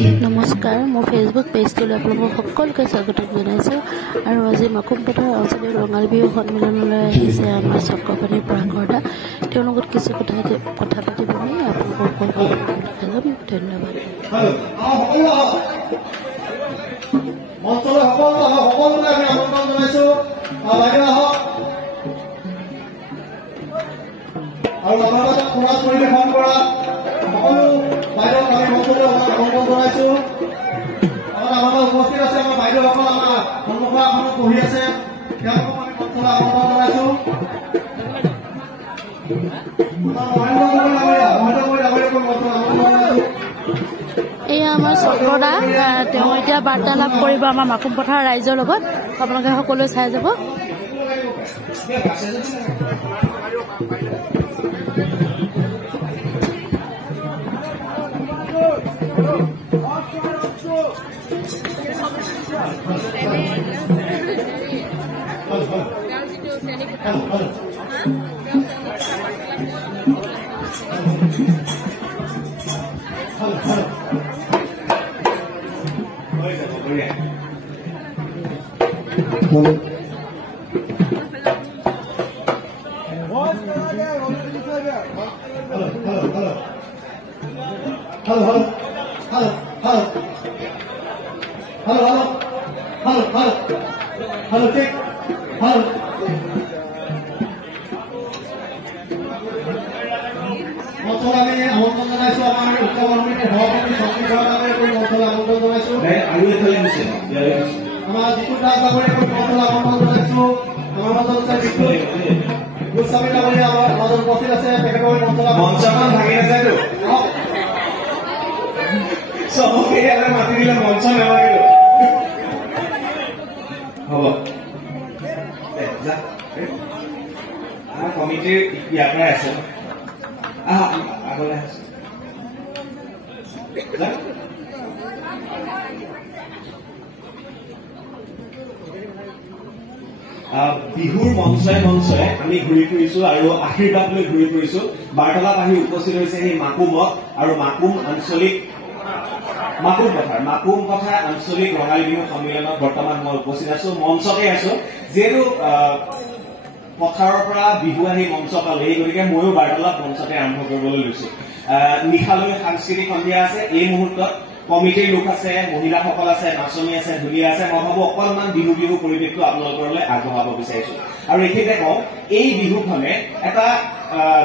নমস্কাৰ, মোৰ ফেচবুক পেজটোলৈ আপোনালোকক সকলোকে স্বাগতম জনাইছোঁ। আৰু আজি মাকুমপথাৰ আঞ্চলিক ৰঙালী বিহু সন্মিলনলৈ আহিছে আমাৰ চক্ৰপাণীৰ পৰাশৰদা। তেওঁৰ লগত কিছু কথা পাতি পিনি আপোনালোকক দেখা যাম। ধন্যবাদ। আৰু আমাৰ মাজত সমাজ পৰিৱেশন কৰা সকলো বাইদেউ আমি মঞ্চলৈ অনুৰোধ জনাইছো। আমাৰ উপস্থিত আছে আমাৰ বাইদেউসকল আমাৰ সন্মুখৰ আসনত বহি আছে, তেওঁলোকক আমি মঞ্চলৈ অনুৰোধ জনাইছো। এয়া আমাৰ চক্ৰদা, তেওঁ এতিয়া বাৰ্তালাপ কৰিব আমাৰ মাকুমপথাৰ ৰাইজৰ লগত। আপোনালোকে সকলোৱে চাই যাব। কমিটিৰ ইয়াৰ পৰাই আছে আগলৈ বিহুৰ মঞ্চই মঞ্চই আমি ঘূৰি ফুৰিছো আৰু আশীৰ্বাদ লৈ ঘূৰি ফুৰিছো। বাৰ্তালাপ আহি উপস্থিত হৈছে সেই মাকুমত আৰু মাকুমপথাৰ আঞ্চলিক ৰঙালী বিহু সন্মিলনত বৰ্তমান মই উপস্থিত আছো, মঞ্চতে আছো। যিহেতু পথাৰৰ পৰা বিহু আহি মঞ্চ পালেহি, গতিকে ময়ো বাৰ্তালাপ মঞ্চতে আৰম্ভ কৰিবলৈ লৈছো। নিশালৈ সাংস্কৃতিক সন্ধিয়া আছে। এই মুহূৰ্তত কমিটিৰ লোক আছে, মহিলাসকল আছে, নাচনী আছে, ঢুলীয়া আছে। মই ভাবো অকণমান বিহু পৰিৱেশটো আপোনালোকলৈ আগবঢ়াব বিচাৰিছো। আৰু এইখিনিতে কওঁ, এই বিহুখনে এটা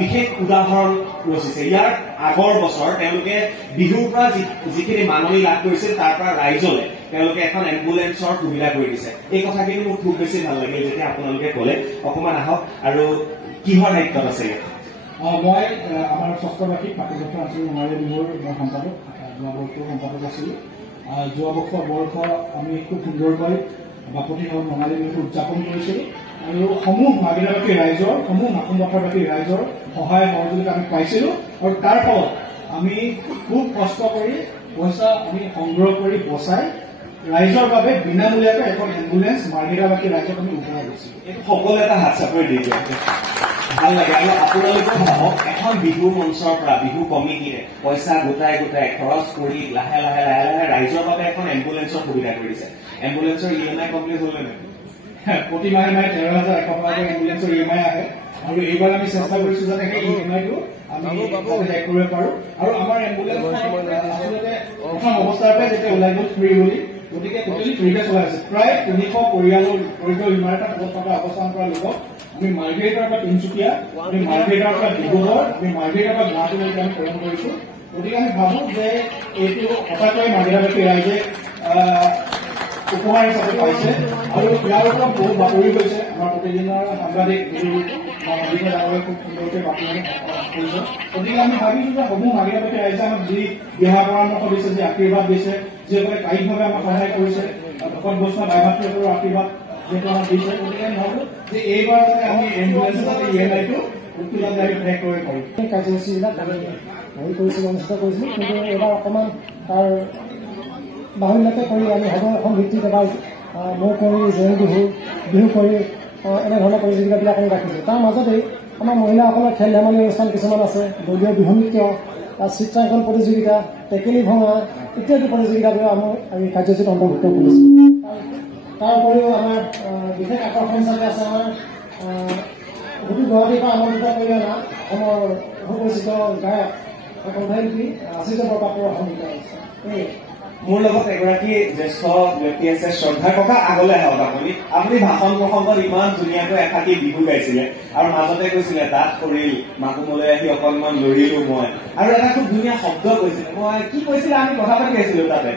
বিশেষ উদাহৰণ ৰচিছে। ইয়াৰ আগৰ বছৰ তেওঁলোকে বিহুৰ পৰা যিখিনি মাননি লাভ কৰিছিল তাৰ পৰা ৰাইজলে তেওঁলোকে এখন এম্বুলেন্সৰ সুবিধা কৰি দিছে। এই কথাখিনি মোৰ খুব বেছি ভাল লাগিল যেতিয়া আপোনালোকে কলে। অকণমান আহক আৰু কিহৰ দায়িত্বত আছে ইয়াত? মই আমাৰ ষষ্ঠবাৰ্ষিক মাকুমপথাৰ আঞ্চলিক ৰঙালী বিহুৰ মই সম্পাদক, যোৱা বৰ্ষৰ সম্পাদক আছিলো। যোৱা বৰ্ষ আমি খুব সুন্দৰকৈ বাপতি সাহোন ৰঙালী বিহু উদযাপন কৰিছিলো আৰু সমূহ মাগুৰাবাসী ৰাইজৰ, সমূহ মাকুমপথাৰবাসী ৰাইজৰ সহায় সহযোগিতা আমি পাইছিলো। আৰু তাৰ ফলত আমি খুব কষ্ট কৰি পইচা আমি সংগ্ৰহ কৰি বচাই ৰাইজৰ বাবে বিনামূলীয়াকৈ এখন এম্বুলেন্স মাৰ্ঘেৰিটাবাসী ৰাইজক আমি উপহাৰ দিছিলো। সকলো এটা হাত চাপৰি দি দিয়ে, ভাল লাগে। আৰু আপোনালোকে ভাবক, এখন বিহু মঞ্চৰ পৰা বিহু কমিটিয়ে পইচা গোটাই খৰচ কৰি লাহে লাহে ৰাইজৰ বাবে এখন এম্বুলেন্সৰ সুবিধা কৰি দিছে। এম্বুলেন্সৰ EMI কমপ্লিট হলে নাই? প্ৰতি মাহে 13,100 টকাকৈ এম্বুলেন্সৰ EMI আহে। আৰু এইবাৰ আমি চেষ্টা কৰিছো যাতে সেই EMI-টো আমি শেষ কৰিব পাৰো। আৰু আমাৰ এম্বুলেন্স আচলতে প্ৰথম অৱস্থাৰ পৰাই যেতিয়া ওলাই গ'ল ফ্ৰী বুলি, গতিকে টোটেলি ফ্ৰীকে চলাই আছে। প্ৰায় 300 পৰিয়ালৰ দৰিদ্ৰ ইমান এটা অৱস্থাৰ অৱস্থান কৰা লোকক আমি মাৰ্ঘেৰিটাৰ পৰা তিনিচুকীয়া, আমি মাৰ্ঘেৰিটাৰ পৰা ডিব্ৰুগড়, আমি মাৰ্ঘেৰিটাৰ পৰা গুৱাহাটীলৈকে আমি প্ৰেৰণ কৰিছো। গতিকে আমি ভাবো যে এইটো সঁচাকৈ মাৰ্ঘেৰিটাবাসী ৰাইজে উপহাৰ হিচাপে পাইছে। আৰু ইয়াৰ ওপৰত বহুত বাতৰি হৈছে। আমাৰ প্ৰতিদিনৰ সাংবাদিক ডাঙৰে খুব সুন্দৰকৈ বাতৰি কৰিছে। গতিকে আমি ভাবিছো যে সমূহ মাৰ্ঘেৰিটাবাসী ৰাইজে আমাক যি দিহা পৰামৰ্শ দিছে, যি আশীৰ্বাদ দিছে, যিসকলে কায়িকভাৱে আমাক সহায় কৰিছে, ভকত বৈষ্ণৱ ভাই ভাতৃসকলৰ আশীৰ্বাদ যিহেতু আমাক দিছে। গতিকে আমি ভাবো যে এইবাৰ যাতে আমি এম্বুলেন্সৰ EMI-টো শেষ কৰিব পাৰিম। কাৰ্যসূচীবিলাক আমি হেৰি কৰিছিলোঁ, অনুষ্ঠিত কৰিছিলোঁ। কিন্তু এইবাৰ অকণমান তাৰ বাহুল্যতে কৰি আমি সদৌ ভিত্তিত এবাৰ মৌ কৰি জেং বিহু কৰি এনেধৰণৰ প্ৰতিযোগিতাবিলাক আমি ৰাখিছোঁ। তাৰ মাজতেই আমাৰ মহিলাসকলৰ খেল ধেমালি অনুষ্ঠান কিছুমান আছে, দলীয় বিহু নৃত্য, চিত্ৰাংকন প্ৰতিযোগিতা, টেকেলি ভঙা ইত্যাদি প্ৰতিযোগিতাবোৰ আমি কাৰ্যসূচীত অন্তৰ্ভুক্ত কৰিছোঁ। তাৰ উপৰিও আমাৰ বিশেষ আকৰ্ষণ হিচাপে আছে আমাৰ গোটেই গুৱাহাটীৰ পৰা আমন্ত্ৰিত কৰি অনা অসমৰ সুপৰিচিত গায়ক কণ্ঠশিল্পী আশিষ বৰপাত্ৰৰ সন্মিলন হৈছে। মোৰ লগত এগৰাকী জ্যেষ্ঠ ব্যক্তি আছে, শ্ৰদ্ধা ককা। আগলৈ আহক। আপুনি ভাষণ প্ৰসংগত ইমান ধুনীয়াকৈ এফাকি বিহু গাইছিলে আৰু মাজতে কৈছিলে দাঁত সৰিল মাকুমলৈ আহি অকণমান লৰিলো মই, আৰু এটা খুব ধুনীয়া শব্দ কৈছিলে। মই কি কৈছিলে, আমি কথা পাতি আছিলো তাতে,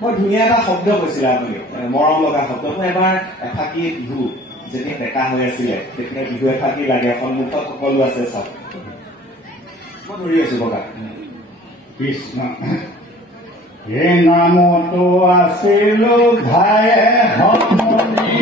বৰ ধুনীয়া এটা শব্দ কৈছিলে আপুনি, মৰম লগা শব্দ। মই এবাৰ এফাকি বিহু যেতিয়া ডেকা হৈ আছিলে তেতিয়া বিহু এফাকি লাগে, সন্মুখত সকলো আছে চব। মই ধৰি আছো ককা। কৃষ্ণ হে নামতো আছিলো ঘাই সমনি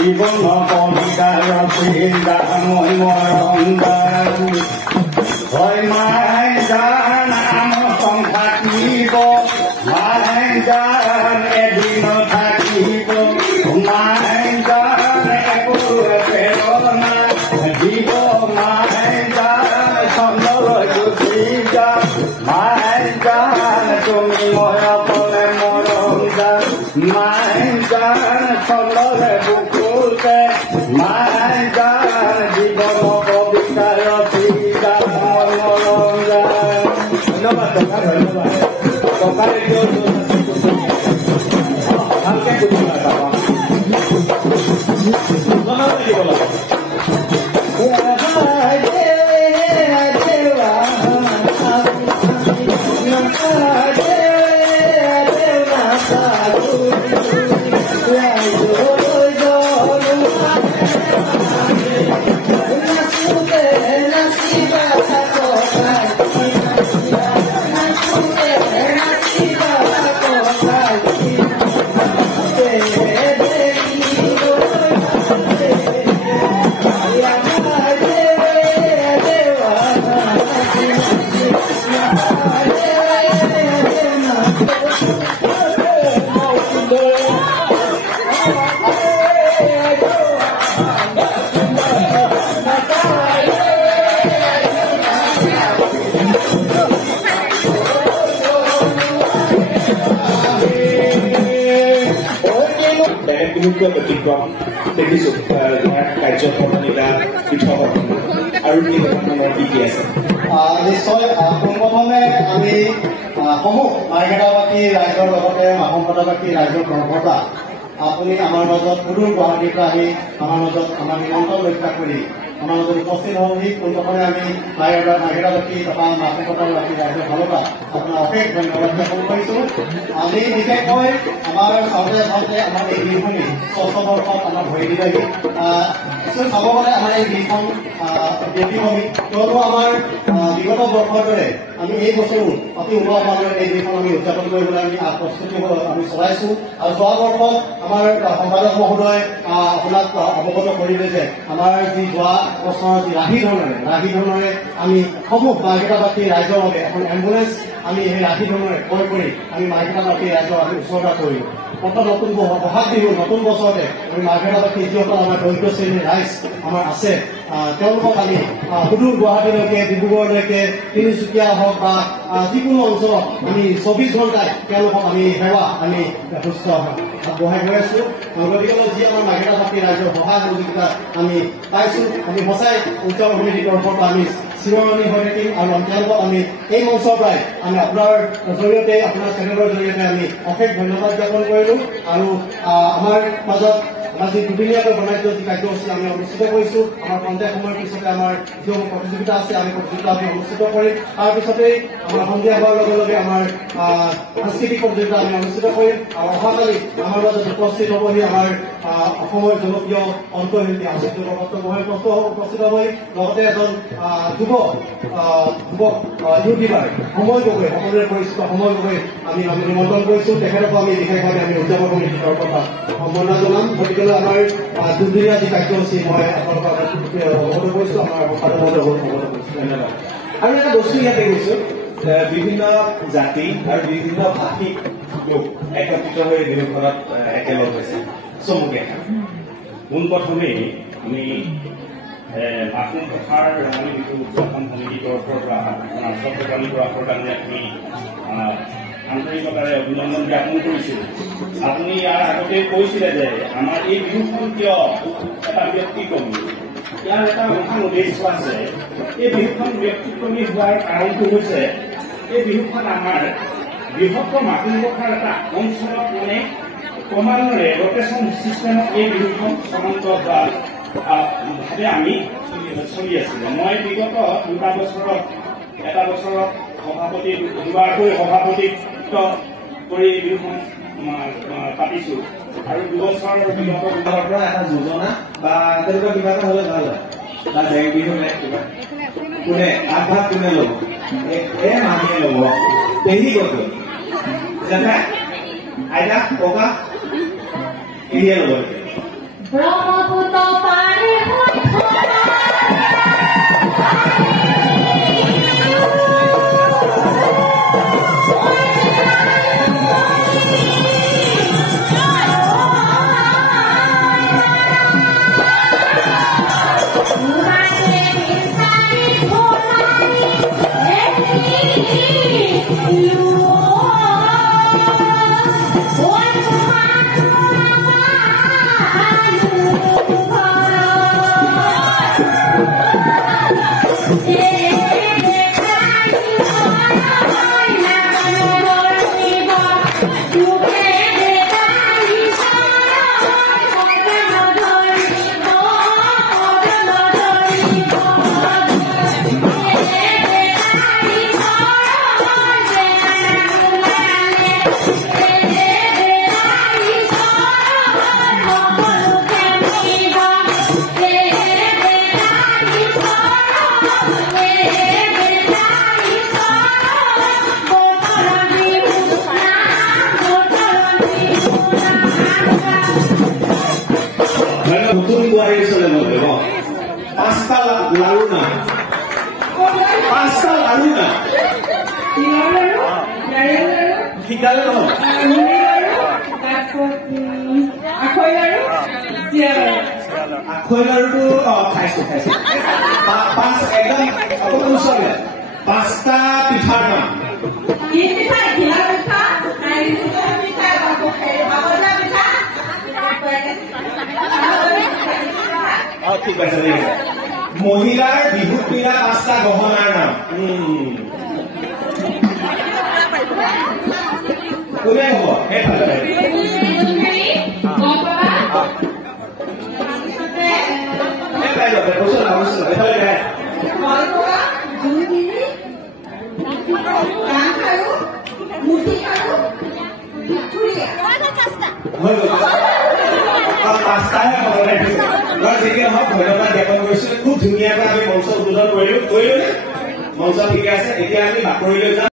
জীবন কবিতার চিন্তাময় মরন্দান হয় মায় জান আম সংঘাতিব মায় জান এদিন থাকিব মায় জান প্রেরণা দিব মায় জান চন্দ্র গুচিজা মায় জান তুমি ময় পলে মরন্দান মায় জান চন্দ্রে বুকুতে মায় জান জীবন কবিতায় ধন্যবাদ ধন্যবাদ ককালে ভালকে ব্যতিক্ৰম দেখিছো কাৰ্যক্ৰমণিকা পৃথক আৰু কি কি আছে। নিশ্চয় পোনপ্ৰথমে আমি সমূহ মাৰ্ঘেটাবাসী ৰাইজৰ লগতে মাহমপতাবাসী ৰাইজৰ গৰ্ভতা আপুনি আমাৰ মাজত সুদূৰ গুৱাহাটীৰ পৰা আহি আমাৰ মাজত আমাৰ নিমন্ত্ৰণ ৰক্ষা কৰি আমাৰ মাজত উপস্থিত হওঁহি। পোনপ্ৰথমে আমি মাৰ্ঘেটাবাসী তথা মাহমপতাবাসী ৰাইজৰ ফালৰ আপোনাৰ অশেষ ধন্যবাদ জ্ঞাপন কৰিছোঁ। আমি বিশেষকৈ আমাৰ চাওঁতে চাওঁতে আমাৰ এই বিহুখনি ৬ বৰ্ষত আমাৰ ভৰি দিলেহি। কিছু চাব গ'লে আমাৰ এই বিহুখন ব্যতিক্ৰমী, কিয়নো আমাৰ বিগত বৰ্ষৰ দৰে আমি এই বছৰো অতি উন্নত মানৰ এই বিহুখন আমি উদযাপন কৰিবলৈ আমি প্ৰস্তুতি আমি চলাইছোঁ। আৰু যোৱা বৰ্ষত আমাৰ সম্পাদক মহোদয় আপোনাক অৱগত কৰিলে যে আমাৰ যি যোৱা বছৰৰ যি ৰাহি ধৰণেৰে আমি সমূহ মাৰ্ঘেটাবাসী ৰাইজৰ বাবে এখন এম্বুলেঞ্চ আমি সেই ৰাহি ধৰণেৰে ক্ৰয় কৰি আমি মাৰ্ঘেটাবাসী ৰাইজক আমি উৎসৰ্গা কৰিলোঁ। অৰ্থাৎ নতুন বহাগ বিহু নতুন বছৰতে আমি মাৰ্ঘেটাবাসী যিসকল আমাৰ দৰিদ্ৰ শ্ৰেণীৰ ৰাইজ আমাৰ আছে তেওঁলোকক আমি সুদূৰ গুৱাহাটীলৈকে ডিব্ৰুগড়লৈকে তিনিচুকীয়া হওক বা যিকোনো অঞ্চলত আমি ২৪ ঘণ্টাই তেওঁলোকক আমি সেৱা আমি সুস্থ আগবঢ়াই গৈ আছো। গতিকে যি আমাৰ মাৰ্ঘেটাবাসী ৰাইজৰ সহায় সহযোগিতা আমি পাইছো, আমি সঁচাই উচ্চ সমিতিৰ তৰফৰ পৰা আমি চিৰৰণি হৈ থাকিম আৰু তেওঁলোকক আমি এই মঞ্চৰ পৰাই আমি আপোনাৰ জৰিয়তে আপোনাৰ চেনেলৰ জৰিয়তে আমি অশেষ ধন্যবাদ জ্ঞাপন কৰিলোঁ আৰু আমাৰ মাজত আজি দুদিনীয়াকৈ বনাই দিয়া যি কাৰ্যসূচী আমি অনুষ্ঠিত কৰিছোঁ আমাৰ পঞ্চায়ত সময়ৰ পিছতে আমাৰ যিসমূহ প্ৰতিযোগিতা আছে আমি প্ৰতিযোগিতা আমি অনুষ্ঠিত কৰিম তাৰপিছতেই আমাৰ সন্ধিয়া হোৱাৰ লগে লগে আমাৰ সাংস্কৃতিক প্ৰতিযোগিতা আমি অনুষ্ঠিত কৰিম আৰু অহাকালি আমাৰ মাজত উপস্থিত হ'বহি আমাৰ অসমৰ জনপ্ৰিয় অন্তঃশিল্পী আশিস বৰ্তমান উপস্থিত হ'বহি লগতে এজন যুৱক ইউটিউবাৰ সময় গগৈ সকলোৰে পৰিচিত সময় গগৈ আমি নিমন্ত্ৰণ কৰিছোঁ তেখেতকো আমি বিশেষভাৱে আমি উদযাপন কমিটিৰ তৰফৰ পৰা সম্বৰ্ধনা জনাম গতিকে আমাৰ দুদিনীয়া যি কাৰ্যসূচী মই আপোনালোকক অৱগত কৰিছোঁ আমাৰ সম্পাদক অৱগত কৰিছোঁ ধন্যবাদ আৰু এটা বস্তু ইয়াতে কৈছো বিভিন্ন জাতি আৰু বিভিন্ন ভাষিক লোক একত্ৰিত হৈ বিহুখনত একেলগ হৈছে চমুকে পোনপ্ৰথমেই আমি আহোম ভাষাৰ ৰঙালী বিহু উদযাপন সমিতিৰ তৰফৰ পৰা চক্ৰপাণী প্ৰয়াসৰ কাৰণে আমি আন্তৰিকতাৰে অভিনন্দন জ্ঞাপন কৰিছিলোঁ আপুনি ইয়াৰ আগতে কৈছিলে যে আমাৰ এই বিহুখন কিয় এটা ব্যক্তিক্ৰমী ইয়াৰ এটা মহান উদ্দেশ্য আছে এই বিহুখন ব্যক্তিক্ৰমী হোৱাৰ কাৰণটো হৈছে এই বিহুখন আমাৰ বৃহত্তৰ আহোম ভাষাৰ এটা অঞ্চলত মানে ক্ৰমান্বয়ে ৰটেশ্যন ছিষ্টেমত এই বিহুখন সমান্তৰালভাৱে আমি চলি আছিলোঁ মই বিগত এটা বছৰত সভাপতি দুবাৰকৈ সভাপতিত্ব কৰি বিহুখন পাতিছোঁ আৰু দুবছৰ বিগত পৰা এটা যোজনা বা তেনেকুৱা কিবা এটা হ'লে ভাল হয় বা জেং বিহু নে কিবা কোনে আগভাগ কোনে ল'ব মামীয়ে ল'ব পেহী ক'ত যেনে আইতা ককা পেহীয়ে ল'ব ব্ৰহ্মপুত্ৰ পানী নতুন বোৱাৰীৰ ওচৰলৈ নগ'লে পাঁচটা লাৰু না শিকালে নহয় আখৈ লাৰুটো খাইছো একদম ওচৰলৈ পাঁচটা পিঠাৰ নাম ঠিক আছে মহিলাৰ বিহুত পিন্ধা পাঁচটা গহনাৰ নাম কোনে হ'ব সেইফালে পাঁচটাহে হ'ব যেতিয়া হওক ধন্যবাদ জ্ঞাপন কৰিছোঁ খুব ধুনীয়াকৈ আমি মঞ্চ উদ্বোধন কৰিলো মঞ্চ ঠিকে আছে এতিয়া আমি বাকৰিলৈ যাম